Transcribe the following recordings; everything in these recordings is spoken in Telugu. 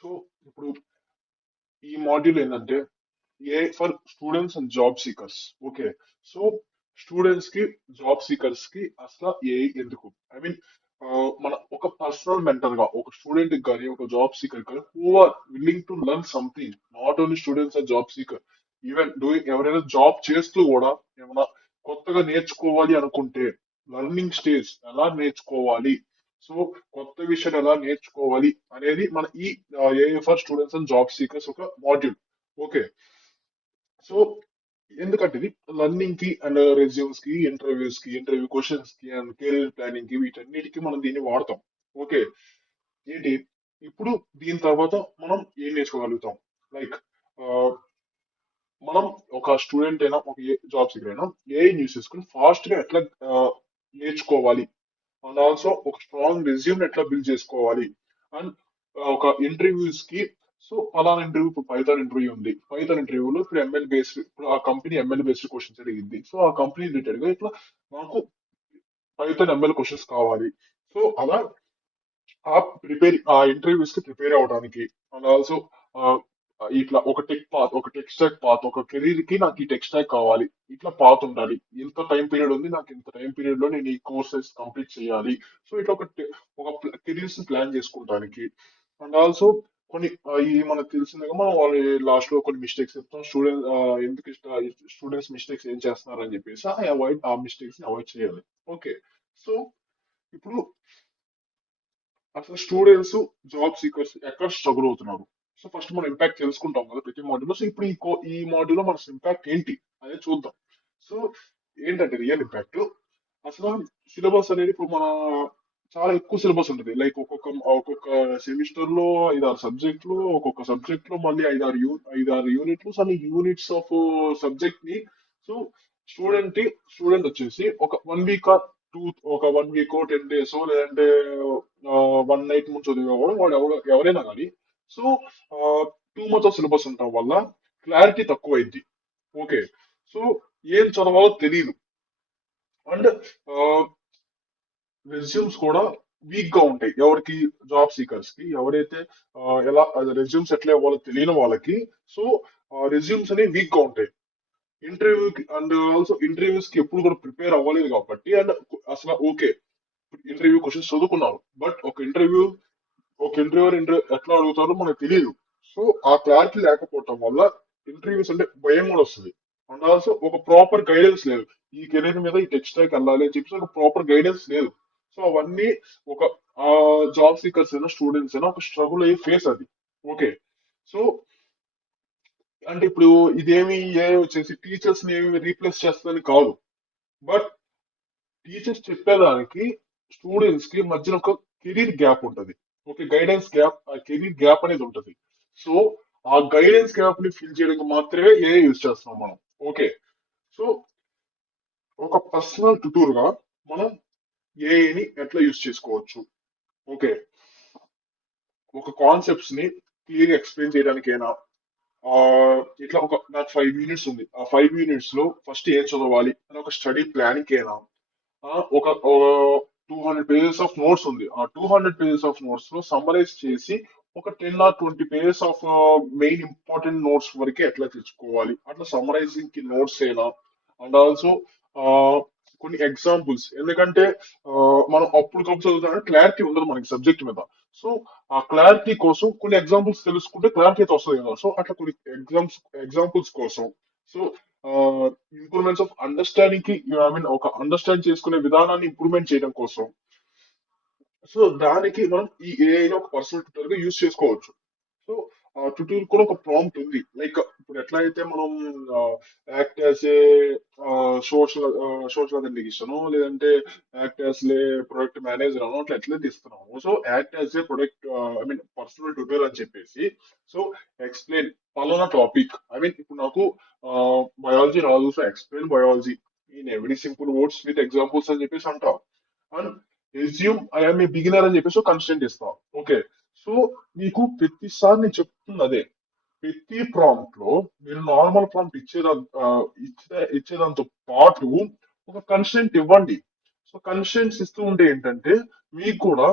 సో ఇప్పుడు ఈ మాడ్యూల్ ఏంటంటే A for students and job seekers. Okay. So students కి, జాబ్ సీకర్స్ కి అసలు ఏ ఎందుకు, ఐ మీన్ మన ఒక పర్సనల్ మెంటర్ గా ఒక స్టూడెంట్ కానీ ఒక జాబ్ సీకర్ కానీ who are willing to learn something. Not only students and job seeker, even doing ఎవరైనా జాబ్ చేస్తూ కూడా ఏమైనా కొత్తగా నేర్చుకోవాలి అనుకుంటే లర్నింగ్ స్టేజ్ ఎలా నేర్చుకోవాలి, సో కొత్త విషయం ఎలా నేర్చుకోవాలి అనేది మన ఈ ఏఏ for students and job seekers ఒక మాడ్యూల్. ఓకే. సో ఎందుకంటే ఇది లర్నింగ్ కి అండ్ రెజ్యూమ్స్ కి, ఇంటర్వ్యూ క్వశ్చన్స్ కి అండ్ కెరీర్ ప్లానింగ్ కి వీటన్నిటికీ మనం దీన్ని వాడతాం. ఓకే. ఏంటి ఇప్పుడు దీని తర్వాత మనం ఏం నేర్చుకోగలుగుతాం, లైక్ మనం ఒక స్టూడెంట్ అయినా ఒక జాబ్ సీకర్ అయినా ఏ న్యూస్ చేసుకుని ఫాస్ట్ గా ఎట్లా నేర్చుకోవాలి, అండ్ ఆల్సో ఒక స్ట్రాంగ్ రెజ్యూమ్ ఎట్లా బిల్డ్ చేసుకోవాలి, అండ్ ఒక ఇంటర్వ్యూస్ కి. సో ఫలానా ఇంటర్వ్యూ, ఇప్పుడు పైథాన్ ఇంటర్వ్యూ ఉంది, పైథాన్ ఇంటర్వ్యూలో ఇప్పుడు ఎంఎల్ బేస్డ్, ఇప్పుడు ఆ కంపెనీ ఎంఎల్ బేస్డ్ క్వశ్చన్స్ అడిగింది, సో ఆ కంపెనీ రిలేటెడ్ గా ఇట్లా మాకు పైథాన్ ఎంఎల్ క్వశ్చన్స్ కావాలి. సో అలా ఆ ఇంటర్వ్యూస్ కి ప్రిపేర్ అవడానికి, అండ్ ఆల్సో ఇట్లా ఒక టెక్ పాత్, ఒక టెక్ స్టాక్ పాత్, ఒక కెరీర్ కి నాకు ఈ టెక్ స్టాక్ కావాలి, ఇట్లా పాత్ ఉండాలి, ఇంత టైం పీరియడ్ ఉంది నాకు, ఇంత టైం పీరియడ్ లో నేను ఈ కోర్సెస్ కంప్లీట్ చేయాలి. సో ఇట్లా ఒక కెరీర్స్ ప్లాన్ చేసుకుంటానికి. అండ్ ఆల్సో కొన్ని ఈ మనకు తెలిసిందిగా మనం వాళ్ళు లాస్ట్ లో కొన్ని మిస్టేక్స్ చెప్తాం, స్టూడెంట్ ఎందుకు స్టూడెంట్స్ మిస్టేక్స్ ఏం చేస్తున్నారు అని చెప్పేసి ఆ మిస్టేక్స్ ని అవాయిడ్ చేయాలి. ఓకే. సో ఇప్పుడు అసలు స్టూడెంట్స్, జాబ్ సీకర్స్ ఎక్కడ స్ట్రగుల్ అవుతున్నారు. సో ఫస్ట్ మనం ఇంపాక్ట్ తెలుసుకుంటాం కదా ప్రతి మాడ్యూల్ లో. సో ఇప్పుడు ఈ మాడ్యూల్ లో మన ఇంపాక్ట్ ఏంటి అనేది చూద్దాం. సో ఏంటంటే రియల్ ఇంపాక్ట్ అసలు సిలబస్ అనేది ఇప్పుడు మన చాలా ఎక్కువ సిలబస్ ఉంటుంది, లైక్ ఒక్కొక్క సెమిస్టర్ లో 5-6 సబ్జెక్టులు, ఒక్కొక్క సబ్జెక్ట్ లో మళ్ళీ ఐదారు యూనిట్లు, సో అన్ని యూనిట్స్ ఆఫ్ సబ్జెక్ట్ ని. సో స్టూడెంట్ స్టూడెంట్ వచ్చేసి ఒక 1 వీక్, టూ, ఒక 1 వీక్ 10 డేస్, లేదంటే 1 నైట్ ముందు చదివేవాడు వాడు ఎవరైనా కానీ. So too much of syllabus ఉండటం వల్ల క్లారిటీ తక్కువైంది. ఓకే. సో ఏం చదవాలో తెలియదు. అండ్ రెజ్యూమ్స్ కూడా వీక్ గా ఉంటాయి ఎవరికి, జాబ్ సీకర్స్ కి, ఎవరైతే ఎలా రెజ్యూమ్స్ ఎట్లా ఇవ్వాలో తెలియని వాళ్ళకి. సో రెజ్యూమ్స్ అనేవి వీక్ గా ఉంటాయి ఇంటర్వ్యూకి. అండ్ ఆల్సో ఇంటర్వ్యూస్ కి ఎప్పుడు కూడా ప్రిపేర్ అవ్వలేదు కాబట్టి. అండ్ అసలు ఓకే, ఇంటర్వ్యూ క్వశ్చన్స్ చదువుకున్నారు, బట్ ఒక ఇంటర్వ్యూర్ ఎట్లా అడుగుతారో మనకు తెలియదు. సో ఆ క్లారిటీ లేకపోవటం వల్ల ఇంటర్వ్యూస్ అంటే భయం కూడా వస్తుంది. అండ్ ఆల్సో ఒక ప్రాపర్ గైడెన్స్ లేదు, ఈ కెరీర్ మీద ఈ టెక్ స్టాక్ వెళ్ళాలి అని చెప్పేసి ఒక ప్రాపర్ గైడెన్స్ లేదు. సో అవన్నీ ఒక జాబ్ సీకర్స్ అయినా స్టూడెంట్స్ అయినా ఒక స్ట్రగుల్ అయ్యే ఫేస్ అది. ఓకే. సో అంటే ఇప్పుడు ఇదేమి వచ్చేసి టీచర్స్ ని ఏమి రీప్లేస్ చేస్తుందని కాదు, బట్ టీచర్స్ చెప్పేదానికి స్టూడెంట్స్ కి మధ్యన ఒక కెరీర్ గ్యాప్ ఉంటది, ఒక గైడెన్స్ గ్యాప్, ఆ కెరీర్ గ్యాప్ అనేది ఉంటది. సో ఆ గైడెన్స్ గ్యాప్ ని ఫిల్ చేయడానికి మాత్రమే యూజ్ చేస్తున్నాం మనం. ఓకే. సో ఒక పర్సనల్ ట్యూటర్ గా మనం ఏఐని ఎట్లా యూజ్ చేసుకోవచ్చు. ఓకే. ఒక కాన్సెప్ట్స్ ని క్లియర్ గా ఎక్స్ప్లెయిన్ చేయడానికైనా, ఆ ఇట్లా నాకు 5 యూనిట్స్ ఉంది, ఆ 5 యూనిట్స్ లో ఫస్ట్ ఏం చదవాలి అని ఒక స్టడీ ప్లానింగ్ అయినా, ఒక 200 పేజెస్ ఆఫ్ నోట్స్ ఉంది, ఆ 200 పేజెస్ ఆఫ్ నోట్స్ లో సమ్మరైజ్ చేసి ఒక 10 or 20 pages of main important notes వరకే ఎట్లా తెచ్చుకోవాలి, అట్లా సమ్మరైజింగ్ కి నోట్స్ అయినా. అండ్ ఆల్సో కొన్ని ఎగ్జాంపుల్స్, ఎందుకంటే ఆ, మనం అప్పటికప్పుడు చదువుతాం, క్లారిటీ ఉండదు మనకి సబ్జెక్ట్ మీద. సో ఆ క్లారిటీ కోసం కొన్ని ఎగ్జాంపుల్స్ తెలుసుకుంటే క్లారిటీ అయితే వస్తుంది కదా. సో అట్లా కొన్ని ఎగ్జాంపుల్స్ కోసం. సో ఇంప్రూవ్మెంట్స్ ఆఫ్ అండర్స్టాండింగ్ కి, ఐ మీన్ ఒక అండర్స్టాండ్ చేసుకునే విధానాన్ని ఇంప్రూవ్మెంట్ చేయడం కోసం. సో దానికి మనం ఈ ఏఐ లో ఒక పర్సనల్ ట్యూటర్ గా యూజ్ చేసుకోవచ్చు. సో ఆ ట్యూటర్ కూడా ఒక ప్రాంప్ట్ ఉంది, లైక్ ఇప్పుడు ఎట్లా అయితే మనం act as a social social authentication, లేదంటే act as a product manager అనో అట్లా ఎట్లయితే ఇస్తున్నాము. So act as a product, I mean personal tutor అని చెప్పేసి. సో ఎక్స్ప్లెయిన్ పలానా టాపిక్, ఐ మీన్ ఇప్పుడు నాకు బయాలజీ రాదు, so explain biology in every simple words with examples అని చెప్పేసి అంటాం. And resume I'm a beginner అని చెప్పేసి కన్స్టెంట్ ఇస్తాం. ఓకే. సో నీకు ప్రతిసారి నేను చెప్తుంది అదే, ప్రతి ప్రాంప్ట్ లో మీరు నార్మల్ ప్రాంప్ట్ ఇచ్చేదాంతో పాటు ఒక కన్స్టెంట్ ఇవ్వండి. సో కన్స్టెంట్స్ ఇస్తూ ఉంటే ఏంటంటే మీకు కూడా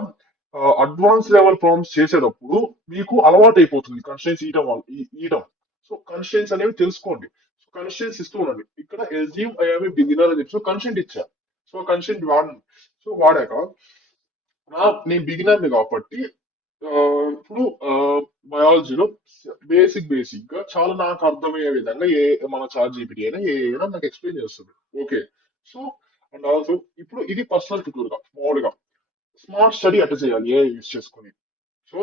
అడ్వాన్స్ లెవెల్ ప్రాబ్లమ్స్ చేసేటప్పుడు మీకు అలవాటు అయిపోతుంది కన్స్ట్రెయిన్స్ ఇయటం. సో కన్స్ట్రెయిన్స్ అనేవి తెలుసుకోండి. సో కన్స్ట్రెయిన్స్ ఇస్తూ ఉండండి. ఇక్కడ ఎస్యూమ్ ఐఎమ్ బిగినర్ అని చెప్పి సో కన్స్ట్రెయింట్ ఇచ్చా. సో కన్స్ట్రెయింట్ వాడండి. సో వాడాక నేను బిగినర్ కాబట్టి ఆ, ఇప్పుడు బయాలజీలో బేసిక్ గా చాలా నాకు అర్థమయ్యే విధంగా మన చాట్ జీపీటీ అయినా ఏ అయినా నాకు ఎక్స్ప్లెయిన్ చేస్తుంది. ఓకే. సో అండ్ ఆల్సో ఇప్పుడు ఇది పర్సనల్ ట్యూటర్ గా మామూలుగా స్మార్ట్ స్టడీ అట్లా చేయాలి ఏ యూస్ చేసుకుని. సో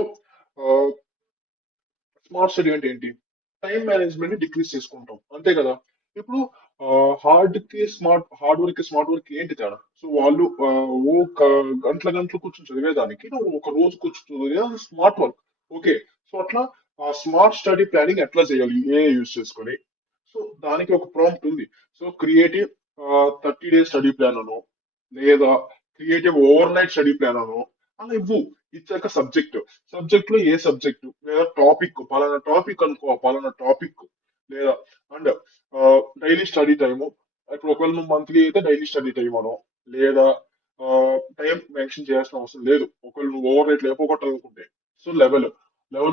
స్మార్ట్ స్టడీ అంటే ఏంటి? టైం మేనేజ్మెంట్ ని డిక్రీజ్ చేసుకుంటాం అంతే కదా. ఇప్పుడు హార్డ్ వర్క్ కి స్మార్ట్ వర్క్ ఏంటి తేడా? సో వాళ్ళు గంటలు కూర్చొని చదివేదానికి నువ్వు ఒక రోజు కూర్చొని చదివేది స్మార్ట్ వర్క్. ఓకే. సో అట్లా స్మార్ట్ స్టడీ ప్లానింగ్ ఎట్లా చేయాలి ఏ యూస్ చేసుకొని? సో దానికి ఒక ప్రాంప్ట్ ఉంది. So creative 30 days study plan అను, లేదా creative overnight study plan అను అలా ఇవ్వు. ఇచ్చాక సబ్జెక్ట్ లో ఏ సబ్జెక్టు లేదా టాపిక్ పలానా టాపిక్ అనుకో పలానా టాపిక్ లేదా అండ్ డైలీ స్టడీ టైము. ఇప్పుడు ఒకవేళ నువ్వు మంత్లీ అయితే డైలీ స్టడీ టైం అనో, లేదా టైం మెన్షన్ చేయాల్సిన అవసరం లేదు ఒకవేళ నువ్వు ఓవర్ నైట్ లేకపోగొట్టాలనుకుంటే. సో లెవెల్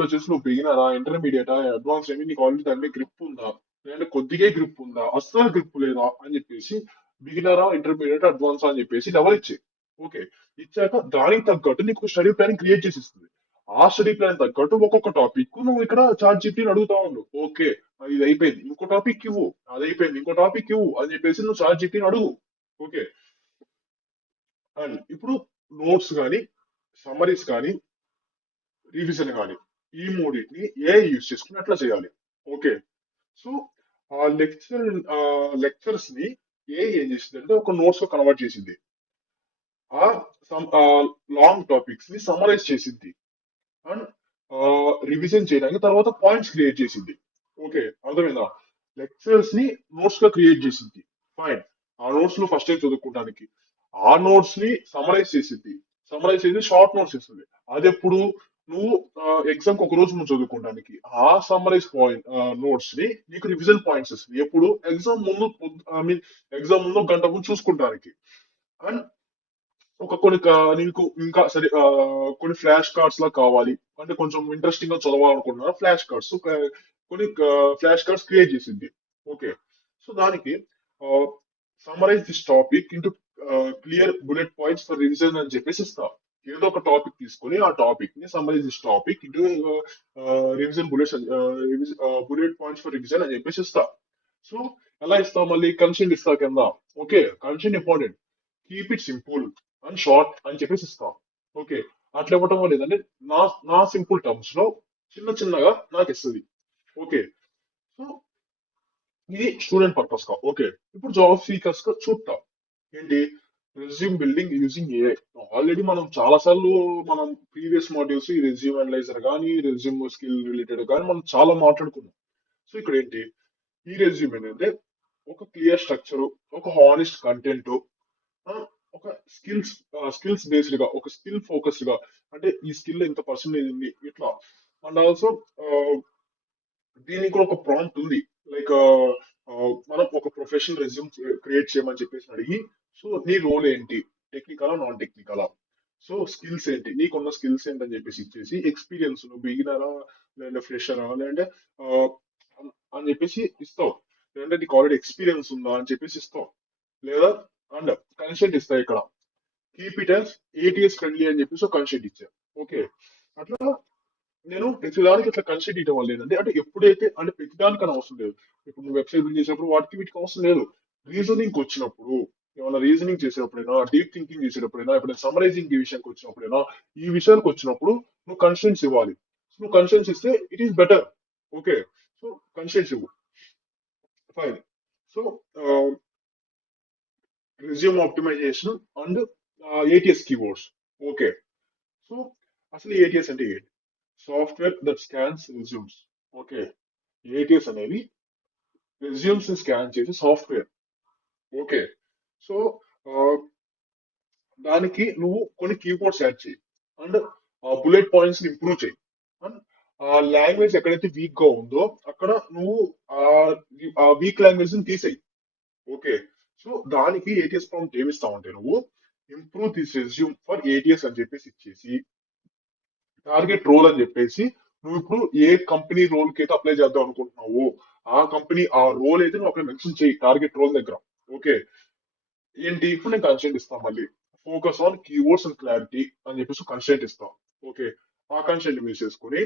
వచ్చేసి నువ్వు బిగినరా ఇంటర్మీడియటా అడ్వాన్స్ ఏమి నీకు ఆల్రెడీ దాని మీద గ్రిప్ ఉందా, లేదంటే కొద్దిగా గ్రిప్ ఉందా అస్సలు గ్రిప్ లేదా అని చెప్పేసి బిగినరా ఇంటర్మీడియట్ అడ్వాన్స్ అని చెప్పేసి లెవెల్ ఇచ్చే. ఓకే. ఇచ్చాక దానికి తగ్గట్టు నీకు స్టడీ ప్లాన్ క్రియేట్ చేసి ఇస్తుంది. ఆ స్టడీ ప్లాన్ తగ్గట్టు ఒక్కొక్క టాపిక్ నువ్వు ఇక్కడ చాట్ జీపీటీని అడుగుతా ఉండు. ఓకే ఇది అయిపోయింది ఇంకో టాపిక్ ఇవ్వు, అది అయిపోయింది ఇంకో టాపిక్ ఇవ్వు అని చెప్పేసి నువ్వు చాట్ జీపీటీని అడుగు. ఓకే. అండ్ ఇప్పుడు నోట్స్ కానీ సమ్మరీస్ కానీ రివిజన్ కానీ ఈ మూడింటిని ఏ యూస్ చేసుకుని అట్లా చేయాలి. ఓకే. సో ఆ లెక్చర్స్ ని ఏం చేసింది అంటే ఒక నోట్స్ లో కన్వర్ట్ చేసింది. ఆ లాంగ్ టాపిక్స్ ని సమరైజ్ చేసింది. అండ్ రివిజన్ చేయడానికి తర్వాత పాయింట్స్ క్రియేట్ చేసింది. ఓకే. అర్థమైందా? లెక్చర్స్ ని నోట్స్ గా క్రియేట్ చేసింది. ఫైన్. ఆ నోట్స్ లో ఫస్ట్ టైం చదువుకోవడానికి ఆ నోట్స్ ని సమరైజ్ చేసింది. సమరైజ్ చేసి షార్ట్ నోట్స్ ఇస్తుంది. అది ఎప్పుడు నువ్వు ఎగ్జామ్ కి ఒక రోజు నువ్వు చదువుకోవడానికి ఆ సమ్మరైజ్ నోట్స్ ని నీకు రివిజన్ పాయింట్స్ ఇస్తుంది. ఎప్పుడు ఎగ్జామ్ ముందు ఐ మీన్ ఎగ్జామ్ ముందు ఒక గంట ముందు చూసుకుంటానికి. అండ్ నీకు ఇంకా సరే కొన్ని ఫ్లాష్ కార్డ్స్ లా కావాలి అంటే కొంచెం ఇంట్రెస్టింగ్ గా చదవాలనుకుంటున్నా ఫ్లాష్ కార్డ్స్ కొన్ని ఫ్లాష్ కార్డ్స్ క్రియేట్ చేసింది. ఓకే. సో దానికి summarise this topic into clear bullet points for revision అని చెప్పేసి ఇస్తా. ఏదో ఒక టాపిక్ తీసుకొని ఆ టాపిక్ ని summarise this topic into revision bullet points for revision అని చెప్పేసి ఇస్తా. సో ఎలా ఇస్తా మళ్ళీ కన్సెంట్ ఇస్తా కింద. Okay. Consent important. Keep it simple and short అని చెప్పేసి ఇస్తాం. ఓకే. అట్లా ఇవ్వటం వల్ల ఏంటంటే నా నా సింపుల్ టర్మ్స్ లో చిన్నగా నాకు ఇస్తుంది. ఓకే. సో ఇది స్టూడెంట్ పర్పస్ గా. ఓకే. ఇప్పుడు జాబ్ సీకర్స్ గా చూద్దాం. ఏంటి? Resume building using AI. Already మనం చాలా సార్లు మనం ప్రీవియస్ మాడ్యూల్స్ ఈ రెజ్యూమ్ అనలైజర్ కానీ రెజ్యూమ్ స్కిల్ రిలేటెడ్ కానీ మనం చాలా మాట్లాడుకున్నాం. సో ఇక్కడ ఏంటి? ఈ రెజ్యూమ్ ఏంటంటే ఒక క్లియర్ స్ట్రక్చర్, ఒక హానెస్ట్ కంటెంట్, ఆ, ఒక స్కిల్స్ బేస్డ్ గా ఒక స్కిల్ ఫోకస్డ్ గా అంటే ఈ స్కిల్ ఇంత పర్సెంటేజ్ ఉంది ఇట్లా. అండ్ ఆల్సో దీనికి కూడా ఒక ప్రాంప్ట్ ఉంది. లైక్ మనం ఒక ప్రొఫెషనల్ రెజ్యూమ్ క్రియేట్ చేయమని చెప్పేసి అడిగి సో నీ రోల్ ఏంటి, టెక్నికలా నాన్ టెక్నికలా, సో స్కిల్స్ ఏంటి నీకున్న స్కిల్స్ ఏంటి అని చెప్పేసి ఇచ్చేసి ఎక్స్పీరియన్స్ నువ్వు బిగినరా లేదంటే ఫ్రెషరా లేదంటే ఆ, అని చెప్పేసి ఇస్తావు. లేదంటే నీకు ఆల్రెడీ ఎక్స్పీరియన్స్ ఉందా అని చెప్పేసి ఇస్తావు. లేదా అండ్ కన్సెంట్ ఇస్తాయి ఇక్కడ. Keep it as ATS friendly అని చెప్పేసి ఒక కన్సెంట్ ఇచ్చారు. ఓకే. అట్లా నేను ప్రతిదానికి ఇట్లా కన్సెంట్ ఇవ్వడం వల్ల ఏంటంటే అంటే ఎప్పుడైతే అంటే ప్రతిదానికి అని అవసరం లేదు. ఇప్పుడు నువ్వు వెబ్సైట్ బిల్డ్ చేసినప్పుడు వాటికి వీటికి అవసరం లేదు. రీజనింగ్ వచ్చినప్పుడు ఏమైనా రీజనింగ్ చేసేటప్పుడైనా డీప్ థింకింగ్ చేసేటప్పుడైనా ఎప్పుడైనా సమరైజింగ్ ఈ విషయానికి వచ్చినప్పుడైనా ఈ విషయానికి వచ్చినప్పుడు నువ్వు కన్సెంట్స్ ఇవ్వాలి. నువ్వు కన్సెంట్స్ ఇస్తే it is better. Okay. So consents ఇవ్వు. Fine. So resume optimisation and ATS keywords. Okay. So అసలు ఏటీఎస్ అంటే ఏంటి? Software that scans resumes. Okay. ATS అనేది రెజ్యూమ్స్ ని స్కాన్ చేసే సాఫ్ట్వేర్. ఓకే. సో దానికి నువ్వు కొన్ని కీవర్డ్స్ యాడ్ చేయి అండ్ బుల్లెట్ పాయింట్స్ ని ఇంప్రూవ్ చేయి. అండ్ లాంగ్వేజ్ ఎక్కడైతే వీక్ గా ఉందో అక్కడ నువ్వు ఆ వీక్ లాంగ్వేజ్ ని తీసేయి. ఓకే. సో దానికి ఏటీఎస్ ప్రాంప్ట్ ఏమిస్తావంటే నువ్వు improve this resume for ATS అని చెప్పేసి ఇచ్చేసి టార్గెట్ రోల్ అని చెప్పేసి నువ్వు ఇప్పుడు ఏ కంపెనీ రోల్ కి అయితే అప్లై చేద్దాం అనుకుంటున్నావు ఆ కంపెనీ ఆ రోల్ అయితే నువ్వు అక్కడ మెన్షన్ చేయి టార్గెట్ రోల్ దగ్గర. ఓకే. ఏంటి ఇప్పుడు నేను కన్స్ట్రెంట్ ఇస్తాను మళ్ళీ focus on keywords and clarity అని చెప్పేసి కన్స్ట్రెంట్ ఇస్తాం. ఓకే. ఆ కన్స్ట్రెంట్ యూజ్ చేసుకొని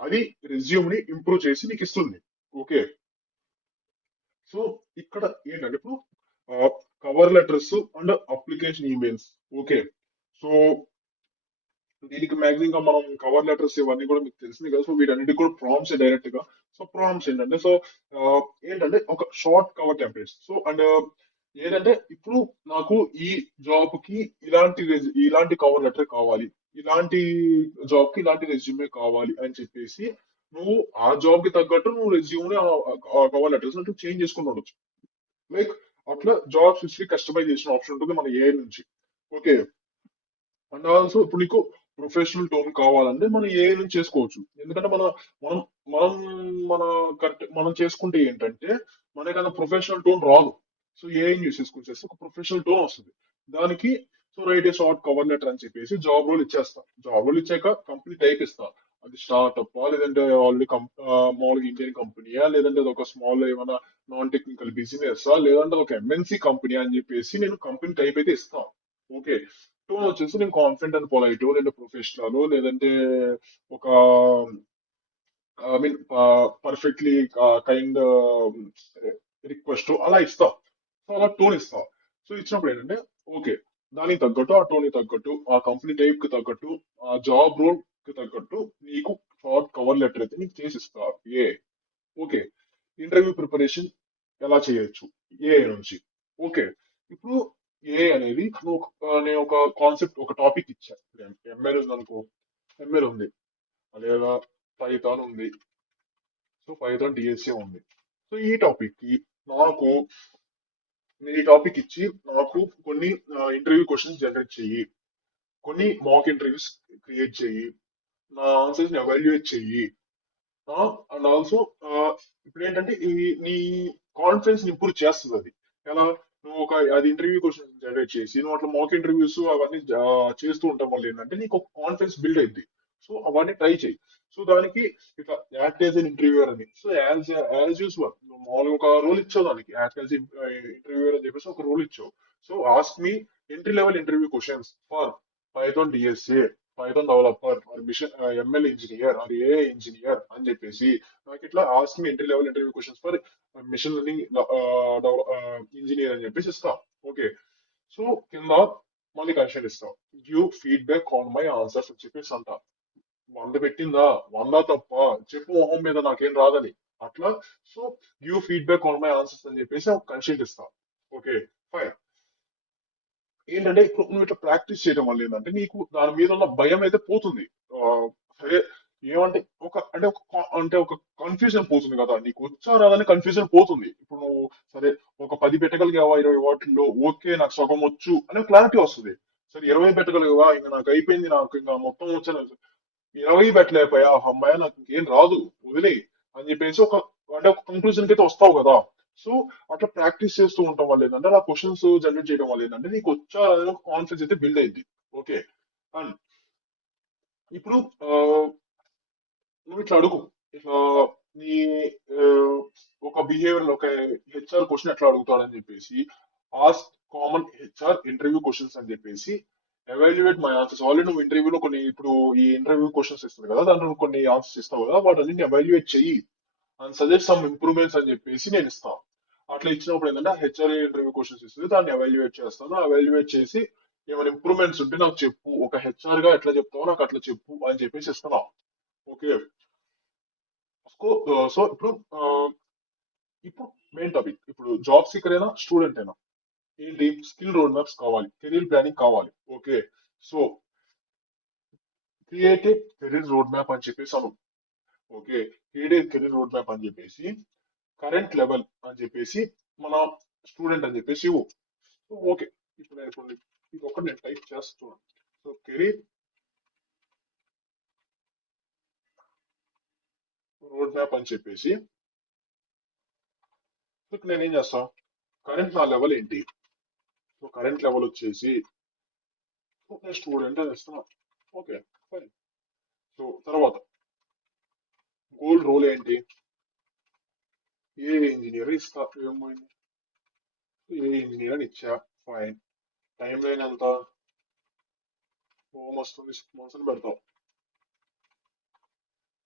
అది రెజ్యూమ్ ని ఇంప్రూవ్ చేసి నీకు ఇస్తుంది. ఓకే. సో ఇక్కడ ఏంటంటే ఇప్పుడు cover letters and application emails. Okay. So దీనికి మ్యాక్సిమం గా మనం కవర్ లెటర్స్ ఇవన్నీ కూడా మీకు తెలిసింది కదా. సో వీటన్నిటికి కూడా ప్రాంప్ట్స్ డైరెక్ట్ గా. సో ప్రాంప్ట్స్ ఏంటంటే సో ఏంటంటే ఒక short cover templates. So and ఏంటంటే ఇప్పుడు నాకు ఈ జాబ్ కి ఇలాంటి కవర్ లెటర్ కావాలి, ఇలాంటి జాబ్ కి ఇలాంటి రెజ్యూమే కావాలి అని చెప్పేసి నువ్వు ఆ జాబ్ కి తగ్గట్టు నువ్వు రెజ్యూమ్ ని కవర్ లెటర్స్ అంటే చేంజ్ చేసుకుని ఉండొచ్చు. లైక్ అట్లా జాబ్స్ హిస్టరీ కస్టమైజేషన్ ఆప్షన్ ఉంటుంది మన ఏఐ నుంచి. ఓకే. అండ్ ఆల్సో ఇప్పుడు నీకు ప్రొఫెషనల్ టోన్ కావాలంటే మనం ఏ నుంచి చేసుకోవచ్చు. ఎందుకంటే మనం మనం మన కరెక్ట్ మనం చేసుకుంటే ఏంటంటే మనకన్నా ప్రొఫెషనల్ టోన్ రాదు. సో ఏ యూస్ చేసుకుని చేస్తే ఒక ప్రొఫెషనల్ టోన్ వస్తుంది దానికి. సో రైట్ ఏ షార్ట్ కవర్ లెటర్ అని చెప్పేసి జాబ్ రోల్ ఇచ్చేస్తా. జాబ్ రోల్ ఇచ్చాక కంపెనీ టైప్ ఇస్తా. అది స్టార్ట్అప్ లేదంటే ఆల్రెడీ మామూలుగా ఇండియన్ కంపెనీయా లేదంటే అది ఒక స్మాల్ ఏమైనా నాన్ టెక్నికల్ బిజినెస్ లేదంటే ఒక ఎంఎన్సి కంపెనీ అని చెప్పేసి నేను కంపెనీ టైప్ అయితే ఇస్తాను. ఓకే. టోన్ వచ్చేసి నేను కాన్ఫిడెంట్ అండ్ పొలైట్ లేదంటే ప్రొఫెషనల్ లేదంటే ఒక I mean perfectly kind request అలా ఇస్తా. సో అలా టోన్ ఇస్తా. సో ఇచ్చినప్పుడు ఏంటంటే ఓకే దానికి తగ్గట్టు ఆ టోన్ తగ్గట్టు ఆ కంపెనీ టైప్ కి తగ్గట్టు ఆ జాబ్ రోల్ కి తగ్గట్టు నీకు షార్ట్ కవర్ లెటర్ అయితే నీకు చేసి ఇస్తా. ఏ ఓకే. ఇంటర్వ్యూ ప్రిపరేషన్ ఎలా చేయొచ్చు ఏ నుంచి. ఓకే. ఇప్పుడు ఏ అనేది నేను ఒక కాన్సెప్ట్ ఒక టాపిక్ ఇచ్చాను. ఎంఎల్ ఉంది అనుకో. ఎంఎల్ ఉంది లేదా పైథాన్ ఉంది. సో పైథాన్ డిఎస్ఏ ఉంది. సో ఈ టాపిక్ కి నాకు నేను ఈ టాపిక్ ఇచ్చి నాకు కొన్ని ఇంటర్వ్యూ క్వశ్చన్స్ జనరేట్ చెయ్యి, కొన్ని మాక్ ఇంటర్వ్యూస్ క్రియేట్ చెయ్యి, నా ఆన్సర్స్ ని ఎవాల్యుయేట్ చెయ్యి. అండ్ ఆల్సో ఇప్పుడు ఏంటంటే ఈ నీ కాన్ఫిడెన్స్ ఇంప్రూవ్ చేస్తుంది అది. ఎలా నువ్వు ఒక అది ఇంటర్వ్యూ క్వశ్చన్ జనరేట్ చేసి నువ్వు అట్లా మాక్ ఇంటర్వ్యూస్ అవన్నీ చేస్తూ ఉంటాం వల్ల ఏంటంటే నీకు ఒక కాన్ఫిడెన్స్ బిల్డ్ అయింది. సో అవన్నీ ట్రై చేయి. సో దానికి ఇట్లా యాక్ట్ యాజ్ అన్ ఇంటర్వ్యూర్ అని. సో యాజ్ యూస్వల్ నువ్వు మామూలుగా ఒక రోల్ ఇచ్చావు దానికి యాక్ట్ యాజ్ ఇంటర్వ్యూర్ అని చెప్పేసి ఒక రోల్ ఇచ్చావు. So ask me entry level interview questions for Python DSA, Python developer or machine ML engineer or AI engineer అని చెప్పేసి నాకు ఇట్లా ask me entry level interview questions for machine learning engineer అని చెప్పేసి ఇస్తాం. ఓకే. సో కింద మళ్ళీ కన్షన్ ఇస్తాం. Give feedback on my answers అని చెప్పేసి అంట. 100 పెట్టిందా 100 తప్ప చెప్పు మొహం మీద నాకేం రాదని అట్లా. So give feedback on my answers అని చెప్పేసి ఒక కన్షన్ ఇస్తాం. ఓకే. ఫైన్. ఏంటంటే ఇప్పుడు నువ్వు ఇట్లా ప్రాక్టీస్ చేయడం వల్ల ఏంటంటే నీకు దాని మీద ఉన్న భయం అయితే పోతుంది. ఆ, సరే ఏమంటే ఒక కన్ఫ్యూజన్ పోతుంది కదా. నీకు వచ్చా రాదని కన్ఫ్యూజన్ పోతుంది. ఇప్పుడు నువ్వు సరే ఒక 10 పెట్టగలిగావా 20 వాటిల్లో ఓకే నాకు సగం వచ్చు అనే క్లారిటీ వస్తుంది. సరే 20 పెట్టగలిగావా ఇంకా నాకు అయిపోయింది నాకు ఇంకా మొత్తం వచ్చాను. 20 పెట్టలేకపోయా అమ్మాయి నాకు ఇంకేం రాదు వదిలే అని చెప్పేసి ఒక కంక్లూజన్ కి అయితే వస్తావు కదా. సో అట్లా ప్రాక్టీస్ చేస్తూ ఉండటం వల్ల ఏంటంటే ఆ క్వశ్చన్స్ జనరేట్ చేయడం వల్ల ఏంటంటే నీకు వచ్చా అనే ఒక కాన్ఫిడెన్స్ అయితే బిల్డ్ అయింది. ఓకే. అండ్ ఇప్పుడు నువ్వు ఇట్లా అడుగు. ఇట్లా నీ ఆ, ఒక బిహేవియర్ ఒక హెచ్ఆర్ క్వశ్చన్ ఎట్లా అడుగుతాడని చెప్పేసి ask common HR interview questions అని చెప్పేసి ఎవాల్యుయేట్ మై ఆన్సర్స్. ఆల్రెడీ నువ్వు ఇంటర్వ్యూలో కొన్ని ఇప్పుడు ఈ ఇంటర్వ్యూ క్వశ్చన్స్ ఇస్తుంది కదా దాంట్లో నువ్వు కొన్ని ఆన్సర్స్ ఇస్తావు కదా వాటన్నింటిని ఎవాల్యుయేట్ చెయ్యి అండ్ సజెస్ట్ సమ్ ఇంప్రూవ్మెంట్స్ అని చెప్పేసి నేను ఇస్తాను. అట్లా ఇచ్చినప్పుడు ఏంటంటే హెచ్ఆర్ ఇంటర్వ్యూ క్వశ్చన్స్ ఇస్తుంది దాన్ని ఎవాల్యుయేట్ చేస్తాను. ఎవాల్యుయేట్ చేసి ఏమైనా ఇంప్రూవ్మెంట్స్ ఉంటే నాకు చెప్పు ఒక హెచ్ఆర్ గా ఎట్లా చెప్తావో నాకు అట్లా చెప్పు అని చెప్పేసి ఇస్తున్నా. ఓకే. సో ఇప్పుడు ఇప్పుడు మెయిన్ టాపిక్ ఇప్పుడు జాబ్ సీకర్ అయినా స్టూడెంట్ అయినా ఏంటి స్కిల్ రోడ్ మ్యాప్స్ కావాలి, కెరీర్ ప్లానింగ్ కావాలి. Okay. So creative career road map అని చెప్పేసి అను. Okay. Creative career road map అని చెప్పేసి కరెంట్ లెవెల్ అని చెప్పేసి మన స్టూడెంట్ అని చెప్పేసి ఇవ్వు. So okay. ఇప్పుడు ఇది ఒకటి నేను టైప్ చేస్తున్నాను. సో కెరీర్ రోడ్ మ్యాప్ అని చెప్పేసి ఇప్పుడు నేను ఏం చేస్తాను కరెంట్ నా లెవెల్ ఏంటి. సో కరెంట్ లెవెల్ వచ్చేసి నేను స్టూడెంట్ అని ఇస్తున్నా. ఓకే. ఫైన్. సో తర్వాత గోల్ రోల్ ఏంటి? ఏ ఇంజనీర్ ఇస్తా, ఏమైంది, ఏ ఇంజనీర్ అని ఇచ్చా, ఫైన్. టైం లైన్ ఎంత? హోమ్ వస్తుంది 6 months అని పెడతావు.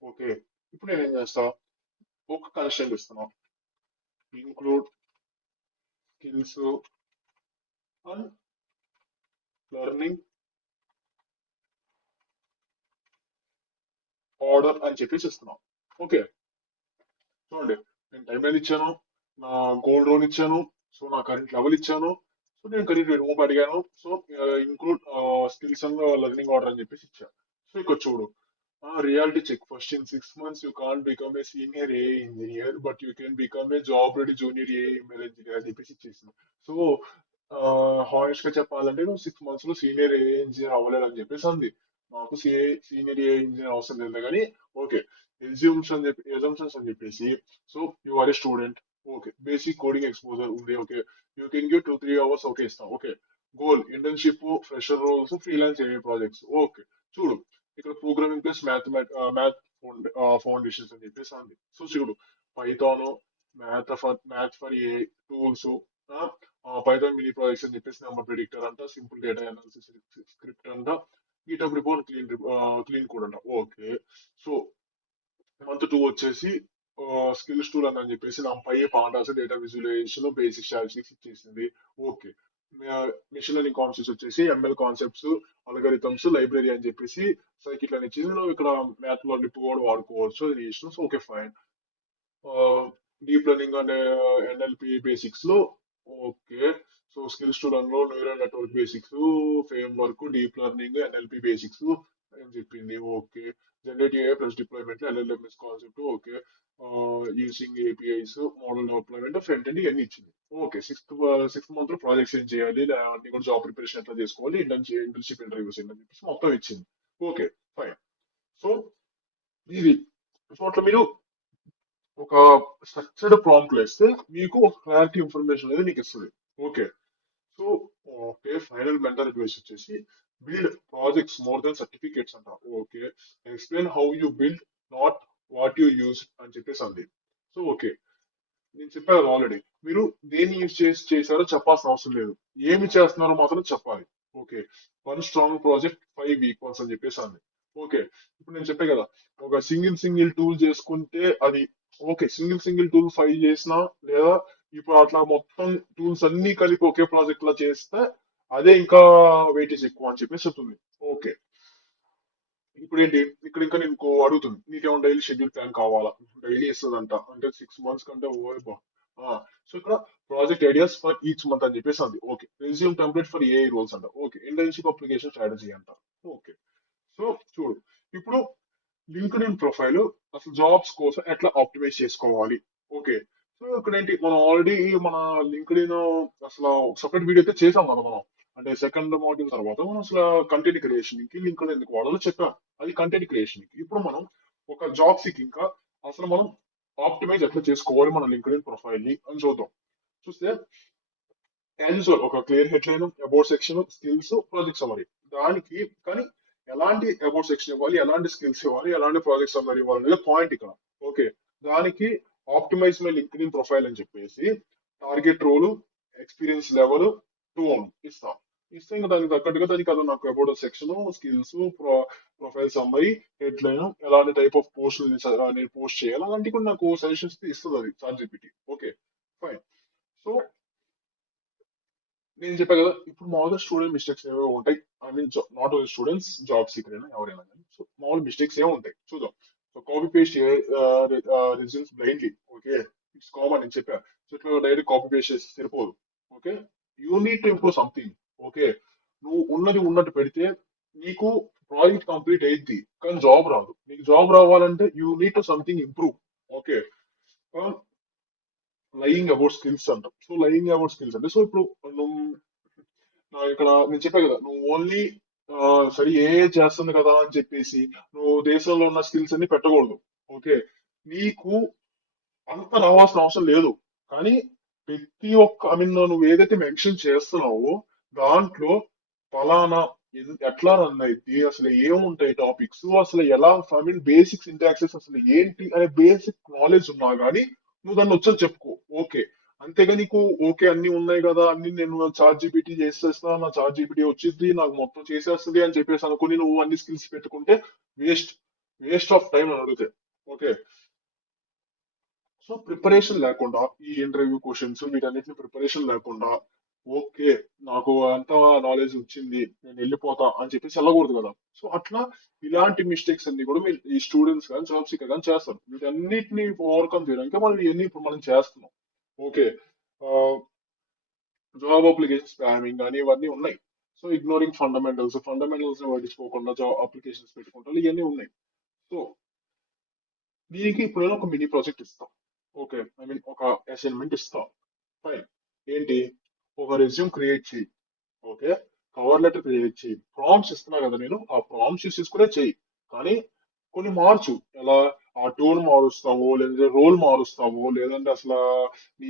ఓకే, ఇప్పుడు నేను ఏం చేస్తా, ఒక కన్స్ట్రెంట్ ఇస్తున్నా, include skills and learning order అని చెప్పేసి ఇస్తున్నాం. ఓకే, చూడండి, నేను టైం లైన్ ఇచ్చాను, నా గోల్ రోల్ ఇచ్చాను, సో నా కరెంట్ లెవెల్ ఇచ్చాను, సో నేను కరెంట్ రూమ్ అడిగాను, so include skills and learning order అని చెప్పేసి ఇచ్చాను. సో ఇక్కడ చూడు, reality check. First in 6 months you can't become a senior AI engineer, but you can become a job ready junior AI ML engineer అని చెప్పేసి ఇచ్చేసింది. సో హానెస్ట్ గా చెప్పాలంటే నువ్వు 6 months లో సీనియర్ AI ఇంజనీర్ అవ్వలేదు అని చెప్పేసి అంది. నాకు సీనియర్ AI ఇంజనీర్ అవసరం లేదు కానీ, ఓకే, ఎజంప్షన్స్ అని చెప్పేసి, so you are a student, okay, basic coding exposure ఉంది, okay, you can give 2-3 hours, okay ఇస్తాం, okay. Goal internship, fresher roles, freelance AI projects, okay. చూడు, ఇక్కడ ప్రోగ్రామింగ్ ప్లస్ మ్యాథ్ ఫౌండేషన్స్ అని చెప్పేసి ఉంది. సో చూడు, Python, math for a tools, Python mini projects అని చెప్పేసి, నెంబర్ ప్రిడిక్టర్ అంట, సింపుల్ డేటా అనాలిసిస్ స్క్రిప్ట్ అంట, గిటబ్ రిపోర్ట్, క్లీన్ కోడ్ అంట, ఓకే. సో మంత్ 2 వచ్చేసి స్కిల్స్ టూల్ అని చెప్పేసి NumPy pandas data visualisation basic statistics ఇచ్చేసింది, ఓకే. మిషన్ లెర్నింగ్ కాన్సెప్ట్స్ వచ్చేసి ఎంఎల్ కాన్సెప్ట్స్, అల్గరిథమ్స్, లైబ్రరీ అని చెప్పేసి సైకిల్ అని ఇచ్చేసి, నువ్వు ఇక్కడ మ్యాథ్ లో లిప్ కూడా వాడుకోవచ్చు, అది ఇష్టం, so okay fine. Deep learning and NLP basics లో, ఓకే. సో స్కిల్స్ టూల్ లో neural network basics, framework, deep learning, NLP basics అని చెప్పింది, okay. Generative AI plus deployment, LLMs concept, okay. Using APIs, model development, front end ఇవన్నీ ఇచ్చింది, ఓకే. సిక్స్త్ మంత్ లో ప్రాజెక్ట్స్ ఏం చేయాలి, అన్ని కూడా జాబ్ ప్రిపరేషన్ ఎట్లా చేసుకోవాలి, ఇంటర్న్షిప్ ఇంటర్వ్యూస్ ఏంటని చెప్పేసి మొత్తం ఇచ్చింది, ఓకే ఫైన్. సో ఇది, సో అట్లా మీరు ఒక స్ట్రక్చర్డ్ ప్రాంప్ట్ వేస్తే మీకు ఒక క్లారిటీ ఇన్ఫర్మేషన్ అనేది నీకు ఇస్తుంది, okay. So okay, final mentor advice వచ్చేసి, build projects more than certificates అంట, okay. Explain how you build, not what you use అని చెప్పేసి అంది. సో ఓకే, నేను చెప్పాను ఆల్రెడీ, మీరు దేన్ని యూజ్ చేశారో చెప్పాల్సిన అవసరం లేదు, ఏమి చేస్తున్నారో మాత్రం చెప్పాలి, okay. 1 strong project 5 weak ones అని చెప్పేసి అంది, ఓకే. ఇప్పుడు నేను చెప్పే కదా, ఒక సింగిల్ టూల్ చేసుకుంటే అది ఓకే, సింగిల్ టూల్ 5 చేసినా, లేదా ఇప్పుడు అట్లా మొత్తం టూల్స్ అన్ని కలిపి ఒకే ప్రాజెక్ట్ లా చేస్తే అదే ఇంకా వెయిటేజ్ ఎక్కువ అని చెప్పేసి చెప్తుంది, ఓకే. ఇప్పుడు ఏంటి, ఇక్కడ ఇంకా నేను అడుగుతుంది, నీకేమో డైలీ షెడ్యూల్ ప్లాన్ కావాలా, డైలీ ఇస్తుందంట, అంటే 6 months కంటే ఓవర్ బా. సో ఇక్కడ project ideas for each month అని చెప్పేసి అంది, okay. Resume template for AI roles అంట, ఓకే. ఇంటర్న్షిప్ అప్లికేషన్ స్ట్రాటజీ అంట, ఓకే. సో చూడు, ఇప్పుడు లింక్డ్ ఇన్ ప్రొఫైల్ అసలు జాబ్స్ కోసం ఎట్లా ఆప్టిమైజ్ చేసుకోవాలి, ఓకే. సో ఇక్కడ ఏంటి, మనం ఆల్రెడీ మన లింక్డ్ ఇన్ అసలు సపరేట్ వీడియో అయితే చేసాం కదా మనం, అంటే సెకండ్ మాడ్యూల్ తర్వాత మనం అసలు కంటెంట్ క్రియేషన్ కి లింక్డ్ ఎందుకు వాడాలో చెప్పాం, అది కంటెంట్ క్రియేషన్ కి. ఇప్పుడు మనం ఒక జాబ్ సీకింగ్ కా అసలు మనం ఆప్టిమైజ్ ఎట్లా చేసుకోవాలి మన లింక్డ్ ఇన్ ప్రొఫైల్ ని అని చూద్దాం. చూస్తే యాజ్ యూజువల్ ఒక clear headline, about section, skills, project summary, దానికి కానీ ఎలాంటి అబౌట్ సెక్షన్ ఇవ్వాలి, ఎలాంటి స్కిల్స్ ఇవ్వాలి, ఎలాంటి ప్రాజెక్ట్ సమరీ ఇవ్వాలి అనేది పాయింట్ ఇక్కడ, ఓకే. దానికి optimise my linked in profile అని చెప్పేసి టార్గెట్ రోల్, ఎక్స్పీరియన్స్ లెవెల్ 2 ఇస్తాం. ఇస్తే ఇంకా దానికి తగ్గట్టుగా దానికి అది నాకు about section, skills, profile summary, headline, ఎలాంటి టైప్ ఆఫ్ పోస్ట్ నేను పోస్ట్ చేయాలి, అలాంటి కూడా నాకు సజెషన్స్ ఇస్తుంది అది చాట్ ఓకే ఫైన్. సో నేను చెప్పా కదా, ఇప్పుడు మామూలుగా స్టూడెంట్ మిస్టేక్స్ ఏవో ఉంటాయి, I mean not only students, job seeker అయినా ఎవరైనా కానీ, సో మామూలు మిస్టేక్స్ ఏమో ఉంటాయి చూద్దాం. So copy paste results blindly, okay, it's common అని చెప్పా. సో ఇట్లా డైరెక్ట్ కాపీ పేస్ట్ చేసి సరిపోదు, okay. You need to improve something, okay. నువ్వు ఉన్నది ఉన్నట్టు పెడితే నీకు ప్రాజెక్ట్ కంప్లీట్ అయ్యిద్ది కానీ జాబ్ రాదు. నీకు జాబ్ రావాలంటే you need to something improve, okay. Lying about skills అంటాం. సో లయింగ్ అబౌట్ స్కిల్స్ అంటే, సో ఇప్పుడు నువ్వు ఇక్కడ నేను చెప్పా కదా, నువ్వు ఓన్లీ సరే ఏ చేస్తుంది కదా అని చెప్పేసి నువ్వు దేశంలో ఉన్న స్కిల్స్ అన్ని పెట్టకూడదు, ఓకే. నీకు అంత రావాల్సిన అవసరం లేదు, కానీ ప్రతి ఒక్క ఐ మీన్ నువ్వు ఏదైతే మెన్షన్ చేస్తున్నావో దాంట్లో ఫలానా ఎట్లా రన్ అయింది, అసలు ఏముంటాయి టాపిక్స్, అసలు ఎలా, ఐ మీన్ బేసిక్ సింటాక్సెస్ అసలు ఏంటి అనే బేసిక్ నాలెడ్జ్ ఉన్నా గానీ నువ్వు దాన్ని వచ్చని చెప్పుకో, ఓకే. అంతేగా నీకు ఓకే అన్ని ఉన్నాయి కదా, అన్ని నేను చాట్ జీపీటీ చేసేస్తా, నా చాట్ జీపీటీ వచ్చింది నాకు మొత్తం చేసేస్తుంది అని చెప్పేసి అనుకుని నువ్వు అన్ని స్కిల్స్ పెట్టుకుంటే వేస్ట్, వేస్ట్ ఆఫ్ టైం అని అడిగితే. ఓకే. సో ప్రిపరేషన్ లేకుండా ఈ ఇంటర్వ్యూ క్వశ్చన్స్ వీటన్నిటిని ప్రిపరేషన్ లేకుండా ఓకే నాకు అంత నాలెడ్జ్ వచ్చింది నేను వెళ్ళిపోతా అని చెప్పేసి వెళ్ళకూడదు కదా. సో అట్లా ఇలాంటి మిస్టేక్స్ అన్ని కూడా మీరు ఈ స్టూడెంట్స్ కానీ జాబ్ సీకర్ కానీ చేస్తారు. వీటన్నిటిని ఓవర్కమ్ చేయడానికి మనం ఇవన్నీ ఇప్పుడు మనం చేస్తున్నాం. ఓకే. జాబ్ అప్లికేషన్ స్పామింగ్ కానీ ఇవన్నీ ఉన్నాయి. సో ఇగ్నోరింగ్ ఫండమెంటల్స్, ఫండమెంటల్స్ ని పట్టించుకోకుండా జాబ్ అప్లికేషన్స్ పెట్టుకుంటారు, ఇవన్నీ ఉన్నాయి. సో దీనికి ఇప్పుడు నేను ఒక మినీ ప్రాజెక్ట్ ఇస్తాం. ఓకే, ఐ మీన్ ఒక అసైన్మెంట్ ఇస్తాం. ఫైన్. ఏంటి, ఒక రెజ్యూమ్ క్రియేట్ చేయి. ఓకే. కవర్ లెటర్ క్రియేట్ చేయి. ప్రాంప్ట్స్ ఇస్తున్నా కదా నేను, ఆ ప్రాంప్ట్స్ యూస్ చేసుకునే చెయ్యి. కానీ కొన్ని మార్చు. ఎలా, ఆ టోన్ మారుస్తావో, లేదంటే రోల్ మారుస్తావో, లేదంటే అసలు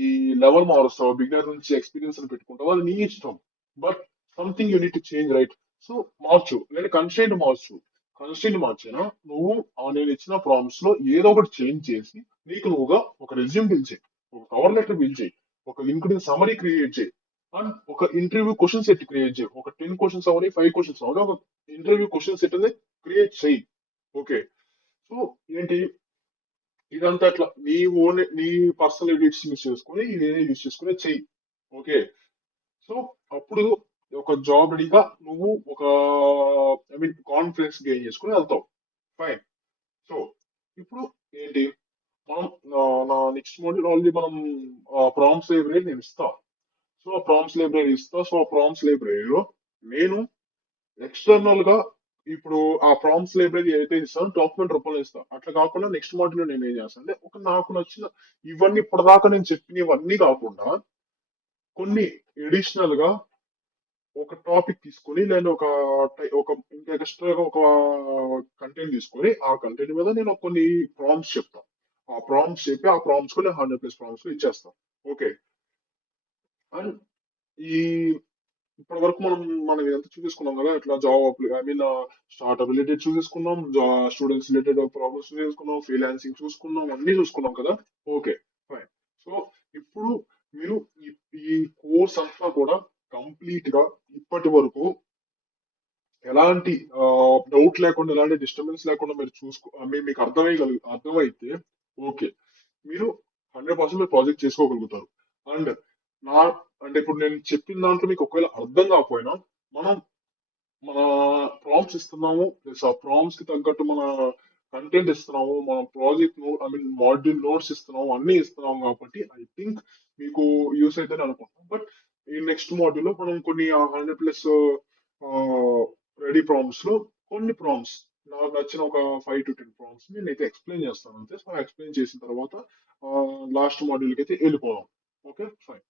ఈ లెవెల్ మారుస్తావో, బిగినర్ నుంచి ఎక్స్పీరియన్స్ అని పెట్టుకుంటావో, అది నీ ఇష్టం. But something you need to change, right? So మార్చు, లేదా కన్స్ట్రెయింట్ మార్చు. కన్స్ట్రెయింట్ మార్చినా నువ్వు నేను ఇచ్చిన ప్రాంప్ట్స్ లో ఏదో ఒకటి చేంజ్ చేసి నీకు నువ్వుగా ఒక రెజ్యూమ్ బిల్డ్ చేయి, ఒక కవర్ లెటర్ బిల్డ్ చేయి, ఒక లింక్డ్ సమరీ క్రియేట్ చేయి, అండ్ ఒక ఇంటర్వ్యూ క్వశ్చన్ సెట్ క్రియేట్ చేయి. ఒక 10 క్వశ్చన్స్ అవని, 5 క్వశ్చన్స్ అవని, ఒక ఇంటర్వ్యూ క్వశ్చన్ సెట్ అనేది క్రియేట్ చేయి. ఓకే. సో ఏంటి, ఇదంతా అట్లా నీ ఓన్, నీ పర్సనల్ ఎడిట్స్ యూస్ చేసుకొని, ఇదేనే యూస్ చేసుకుని చెయ్యి. ఓకే. సో అప్పుడు ఒక జాబ్ రెడీగా నువ్వు ఒక, ఐ మీన్ కాన్ఫిడెన్స్ గెయిన్ చేసుకుని వెళ్తావు. ఫైన్. సో ఇప్పుడు ఏంటి, మనం నా నెక్స్ట్ మోడ్యూల్ ఆల్రెడీ మనం ప్రామ్స్ లైబ్రరీ నేను ఇస్తా. సో ఆ ప్రామ్స్ లైబ్రరీ ఇస్తా. సో ఆ ప్రామ్స్ లైబ్రరీలో నేను ఎక్స్టర్నల్ గా ఇప్పుడు ఆ ప్రామ్స్ లైబ్రరీ ఏదైతే ఇస్తానో డాక్యుమెంట్ రూపంలో ఇస్తాను. అట్లా కాకుండా నెక్స్ట్ మాడ్యూల్ నేను ఏం చేస్తాను అంటే, ఒక నాకు నచ్చిన ఇవన్నీ ఇప్పటిదాకా నేను చెప్పినవన్నీ కాకుండా కొన్ని ఎడిషనల్ గా ఒక టాపిక్ తీసుకొని, నేను ఒక ఒక ఇంకా ఎక్స్ట్రాగా ఒక కంటెంట్ తీసుకొని ఆ కంటెంట్ మీద నేను కొన్ని ప్రామ్స్ చెప్తాను. ఆ ప్రామ్స్ చెప్పి ఆ ప్రామ్స్ కూడా 100+ ప్రామ్స్ ఇచ్చేస్తాను. ఓకే. అండ్ ఈ ఇప్పటి వరకు మనం ఇదంతా చూసేసుకున్నాం కదా, ఇట్లా job I mean startup related చూసేసుకున్నాం, స్టూడెంట్స్ రిలేటెడ్ ప్రాబ్లమ్స్ చూసేసుకున్నాం, ఫ్రీలాన్సింగ్ చూసుకున్నాం, అన్ని చూసుకున్నాం కదా. ఓకే. ఫైన్. సో ఇప్పుడు మీరు ఈ ఈ కోర్స్ అంతా కూడా కంప్లీట్ గా ఇప్పటి వరకు ఎలాంటి డౌట్ లేకుండా, ఎలాంటి డిస్టర్బెన్స్ లేకుండా మీరు మీకు అర్థమైతే ఓకే, మీరు 100% మీరు ప్రాజెక్ట్ చేసుకోగలుగుతారు. అండ్ నా అంటే ఇప్పుడు నేను చెప్పిన దాంట్లో మీకు ఒకవేళ అర్థం కాకపోయినా, మనం మన ప్రాంప్ట్స్ ఇస్తున్నాము, ప్లస్ ఆ ప్రాంప్ట్స్ కి తగ్గట్టు మన కంటెంట్ ఇస్తున్నాము, మన project I mean module notes ఇస్తున్నాము, అన్ని ఇస్తున్నాము కాబట్టి ఐ థింక్ మీకు యూస్ అవుతుందని అనుకుంటున్నాం. బట్ ఈ నెక్స్ట్ మాడ్యూల్ లో మనం కొన్ని 100+ రెడీ ప్రాంప్ట్స్ లో కొన్ని ప్రాంప్ట్స్, నాకు నచ్చిన ఒక 5 to 10 ప్రాంప్ట్స్ నేనైతే ఎక్స్ప్లెయిన్ చేస్తాను అంతే. సో ఎక్స్ప్లెయిన్ చేసిన తర్వాత లాస్ట్ మాడ్యూల్ కి అయితే వెళ్ళిపోదాం. ఓకే. ఫైన్.